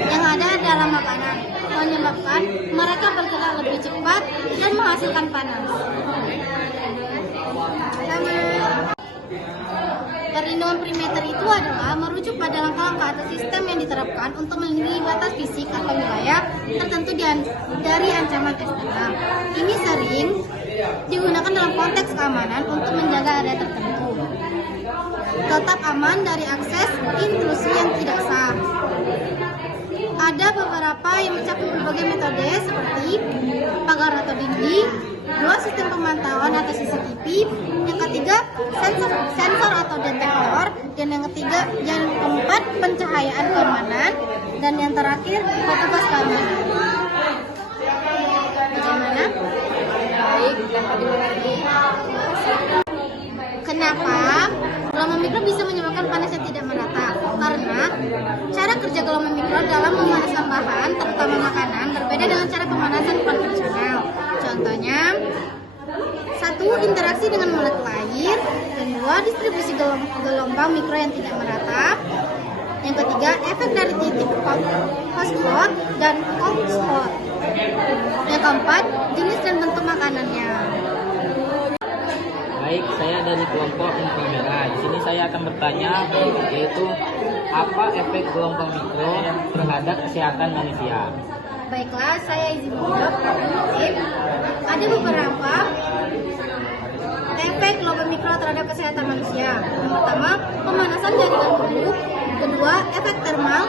yang ada dalam makanan, menyebabkan mereka bergerak lebih cepat dan menghasilkan panas. Perlindungan perimeter itu adalah merujuk pada langkah-langkah atau sistem yang diterapkan untuk melindungi batas fisik atau wilayah tertentu dari ancaman eksternal. Ini sering digunakan dalam konteks keamanan untuk menjaga area tertentu tetap aman dari akses intrusi yang tidak sah. Ada beberapa yang mencakup berbagai metode seperti pagar atau dinding, dua sistem pemantauan atau CCTV, yang ketiga sensor atau detektor, dan yang keempat pencahayaan keamanan, dan yang terakhir petugas keamanan. Bagaimana? Baik, dapat dimengerti. Kenapa gelombang mikro bisa menyebabkan panas yang tidak merata? Karena cara kerja gelombang mikro dalam memanaskan bahan, terutama makanan, berbeda dengan cara pemanasan konvensional. Contohnya, 1. Interaksi dengan molekul air, dan 2. Distribusi gelombang mikro yang tidak merata. Yang ketiga, efek dari titik hotspot dan cold spot. Yang keempat, jenis dan bentuk makanannya. Baik, saya dari kelompok inframerah. Di sini saya akan bertanya, yaitu apa efek gelombang mikro terhadap kesehatan manusia? Baiklah, saya izin menjawab. Ada beberapa efek gelombang mikro terhadap kesehatan manusia. Yang pertama, pemanasan jaringan tubuh. Kedua, efek termal.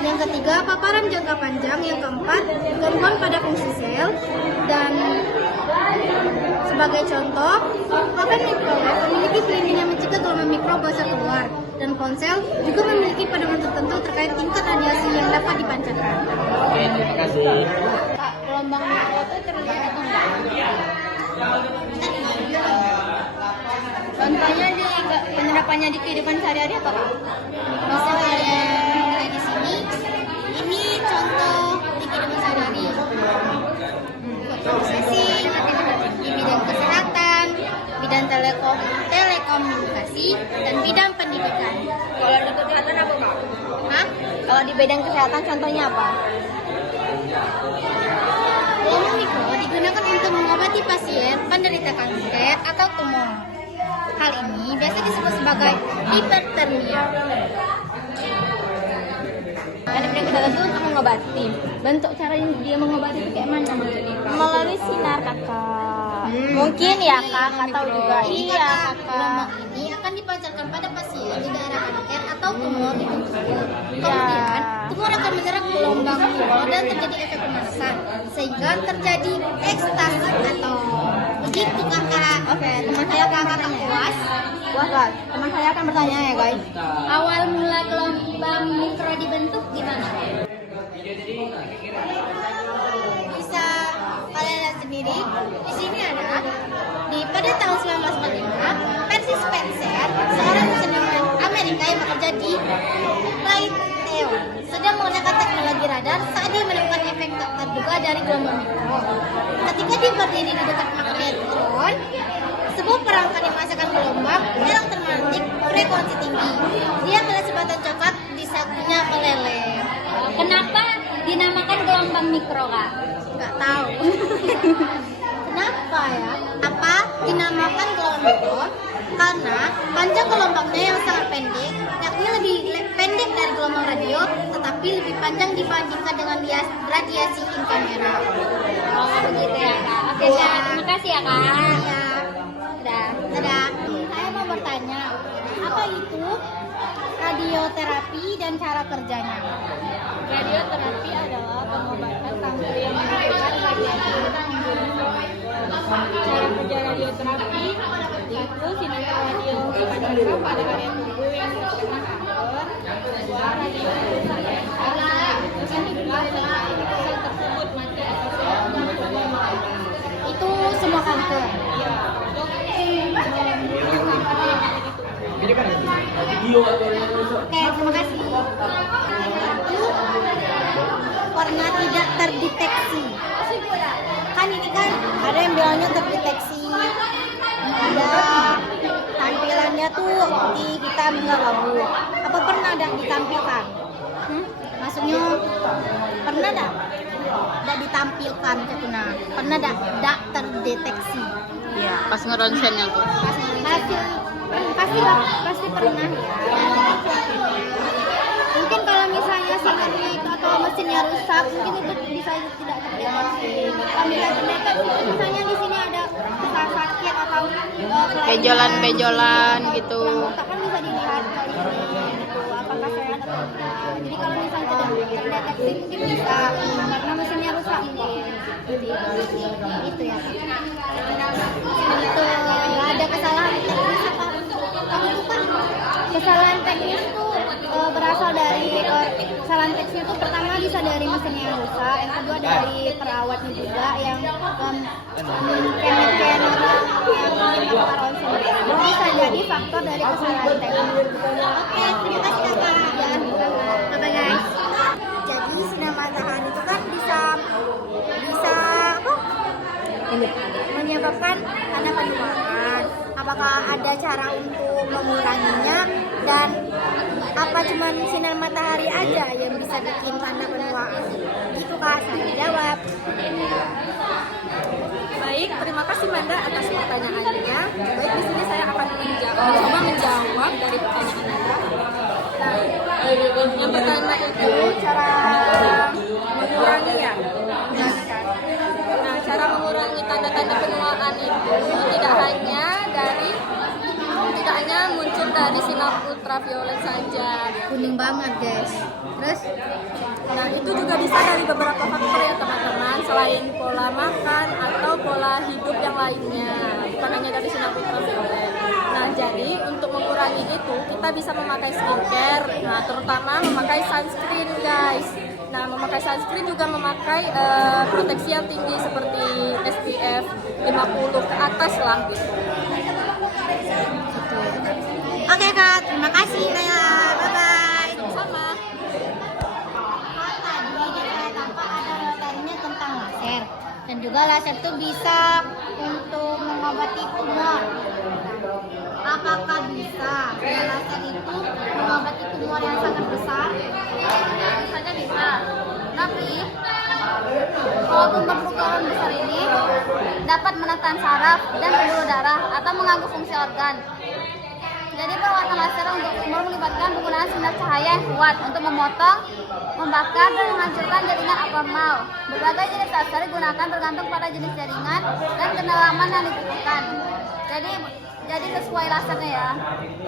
Yang ketiga, paparan jangka panjang. Yang keempat, gangguan pada fungsi sel. Dan sebagai contoh, oven microwave memiliki pelindung yang mencegah gelombang mikro bisa keluar, dan ponsel juga memiliki pedoman tertentu terkait tingkat radiasi yang dapat dipancarkan. Oke, terima kasih. Kak, gelombang mikro itu terlihat enggak? Contohnya di penerapannya di kehidupan sehari-hari apa, Kak? Bisa kalian lihat di sini. Ini contoh di kehidupan sehari-hari. Prosesing di bidang kesehatan, bidang telekomunikasi, dan bidang pendidikan. Kalau di kesehatan apa, Kak? Hah? Kalau di bidang kesehatan contohnya apa? Gelombang mikro digunakan untuk mengobati pasien penderita kanker atau tumor. Hal ini biasa disebut sebagai hipertermia. Ada bidang kesehatan itu untuk mengobati. Bentuk cara dia mengobati itu kayak mana? Melalui sinar, Kakak. Mungkin ya, Kak. Nggak tahu juga. Iya, Kakak. Gelombang ini akan dipancarkan pada pasien di daerah kanker atau tumor di tubuh. Kemudian, tumor akan menyerap gelombang mikro dan terjadi efek pemanasan, sehingga terjadi ekstasi atau begitu, Kakak. Oke, teman saya akan bertanya. Puas? Puas, Kak. Teman saya akan bertanya ya, guys. Awal mula gelombang mikro dibentuk gimana? Bisa kalian lihat sendiri. Di sini ada pada tahun 1945, Percy Spencer, seorang seniman Amerika yang bekerja di Raytheon, sedang menggunakan teknologi radar saat dia menemukan efek tak terduga dari gelombang mikro. Ketika dia berdiri di dekat magnetron, sebuah perangkat yang menghasilkan gelombang elektromagnetik frekuensi tinggi. Dia melihat sebatang coklat di sakunya meleleh. Kenapa dinamakan gelombang mikro, Kak? Nggak tahu. Kenapa ya? Apa dinamakan gelombang mikro? Karena panjang gelombangnya yang sangat pendek, yakni lebih pendek dari gelombang radio, tetapi lebih panjang dibandingkan dengan radiasi inframerah. Oh, begitu ya, Kak. Oke, Iya. Kak. Terima kasih ya, Kak. Ya, Udah. dadah. Saya mau bertanya, apa itu radioterapi dan cara kerjanya? Radioterapi adalah pengobatan kanker yang menggunakan radiasi ultraviolet. Cara kerja radioterapi yaitu sinar radio dipancarkan pada area tubuh yang terkena kanker. Dua, radio rusak yang sehingga sel tersebut mati atau sel berubah. Itu semua kanker. Ya, untuk menyembuhkan kanker yang ada di tubuh. Oke, terima kasih. Itu pernah tidak terdeteksi. Kan ini kan ada yang bilangnya terdeteksi, ada tampilannya tuh di hitam nggak abu. Apa pernah ada ditampilkan? Maksudnya pernah dak ditampilkan gitu nah, pernah dak terdeteksi. Iya, pas ngeronsennya tuh. Pasti pernah ya. Mungkin kalau misalnya sinyalnya itu atau mesinnya rusak, mungkin itu bisa tidak terdeteksi. Apabila terdeteksi, misalnya di sini ada sakit atau Bejolan-bejolan gitu. kan bisa dilihat dari sini gitu, apakah sehat atau tidak. Jadi kalau misalnya tidak terdeteksi mungkin bisa karena mesinnya rusak mungkin. Jadi itu ya. Itu nggak ada kesalahan teknis apa? Kalau itu kan kesalahan teknis itu berasal dari kesalahan teknis itu pertama bisa dari mesin yang rusak, yang kedua dari perawatnya juga yang kemet bisa jadi faktor dari kesalahan teknis. Oke, terima kasih kakak. Ya, bye guys. Jadi sinar matahari itu kan bisa menyebabkan tanda penuaan. Apakah ada cara untuk menguranginya dan apa cuma sinar matahari aja yang bisa bikin tanda penuaan? Itu kak, saya jawab. Baik, terima kasih Manda atas pertanyaannya. Baik, di sini saya akan mencoba menjawab dari pertanyaan Anda. Nah, yang pertama itu cara mengurangi ya. Nah, cara mengurangi tanda-tanda penuaan itu tidak hanya muncul dari sinar ultraviolet saja. Kuning banget guys. Terus Nah, itu juga bisa dari beberapa faktor ya teman-teman, selain pola makan atau pola hidup yang lainnya, bukan hanya dari sinar ultraviolet. Nah, jadi untuk mengurangi itu kita bisa memakai skincare, nah terutama memakai sunscreen guys. Nah, memakai sunscreen juga memakai proteksi yang tinggi seperti SPF 50 ke atas lah gitu. oke kak, terima kasih Naya. Bye bye. Sama. Tadi saya tampak ada materinya tentang laser dan juga laser itu bisa untuk mengobati tumor. Apakah bisa laser itu mengobati tumor yang sangat besar? Tentu saja bisa. Tapi kalau tumor berukuran besar ini dapat menekan saraf dan pembuluh darah atau mengganggu fungsi organ. Jadi perawatan laser untuk tumor melibatkan penggunaan sinar cahaya yang kuat untuk memotong, membakar, dan menghancurkan jaringan abnormal. Berbagai jenis laser digunakan tergantung pada jenis jaringan dan kedalaman yang dibutuhkan. Jadi sesuai lasernya ya.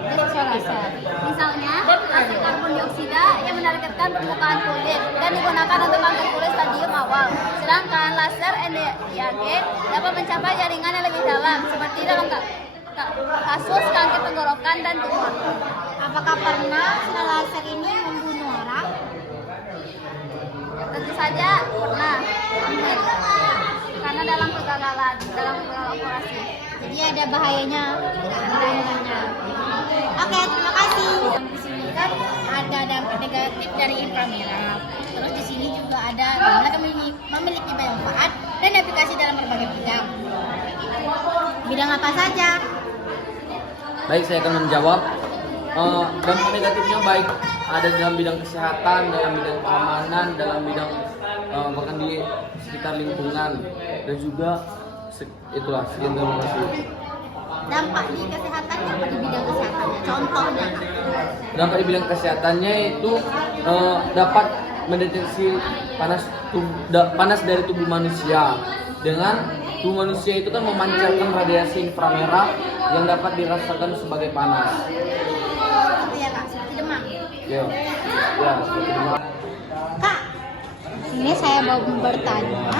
Sesuai laser. Misalnya laser karbon dioksida yang menargetkan permukaan kulit dan digunakan untuk kanker kulit stadium awal. Sedangkan laser NDIAG dapat mencapai jaringan yang lebih dalam seperti dalam kasus kanker tenggorokan dan tumor. Apakah pernah sinar laser ini membunuh orang? Tentu saja pernah. Karena dalam kegagalan operasi. Jadi ada bahayanya. Oke, terima kasih. Di sini kan ada dampak negatif dari inframerah. Terus di sini juga ada mereka memiliki banyak manfaat dan aplikasi dalam berbagai bidang. Bidang apa saja? Baik, saya akan menjawab. Dampak negatifnya baik ada dalam bidang kesehatan, dalam bidang keamanan, dalam bidang bahkan di sekitar lingkungan dan juga itulah sekian terima kasih. Dampak di kesehatannya apa di bidang kesehatannya? Contohnya? Dampak di bidang kesehatannya itu dapat mendeteksi panas dari tubuh manusia. Dengan tubuh manusia itu kan memancarkan radiasi inframerah yang dapat dirasakan sebagai panas. Itu ya kak, seperti demam. Ya, seperti demam. Kak, ini saya mau bertanya,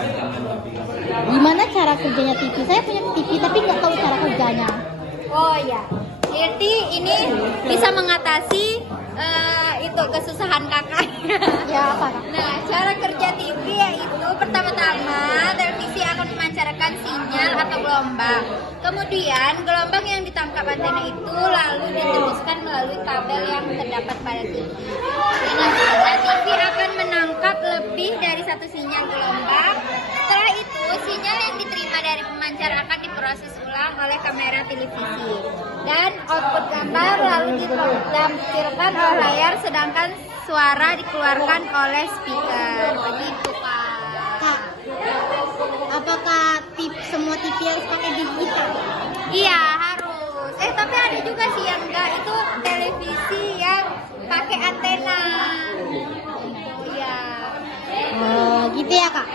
gimana cara kerjanya TV? Saya punya TV tapi nggak tahu cara kerjanya. Oh ya, jadi ini bisa mengatasi itu kesusahan kakak. Ya apa kak? Nah, cara kerja TV yaitu pertama-tama televisi akan memancarkan sinyal atau gelombang. Kemudian gelombang yang ditangkap antena itu lalu diteruskan melalui kabel yang terdapat pada TV. Nantinya TV akan menangkap lebih dari satu sinyal gelombang. Setelah itu sinyal yang diterima dari pemancar akan diproses ulang oleh kamera televisi dan output gambar lalu ditampilkan oleh layar, sedangkan suara dikeluarkan oleh speaker. Begitu, Kak. Kak, apakah semua TV harus pakai digital? Iya, harus. Tapi ada juga sih yang enggak, itu televisi yang pakai antena. Gitu, ya. Oh, gitu ya, Kak.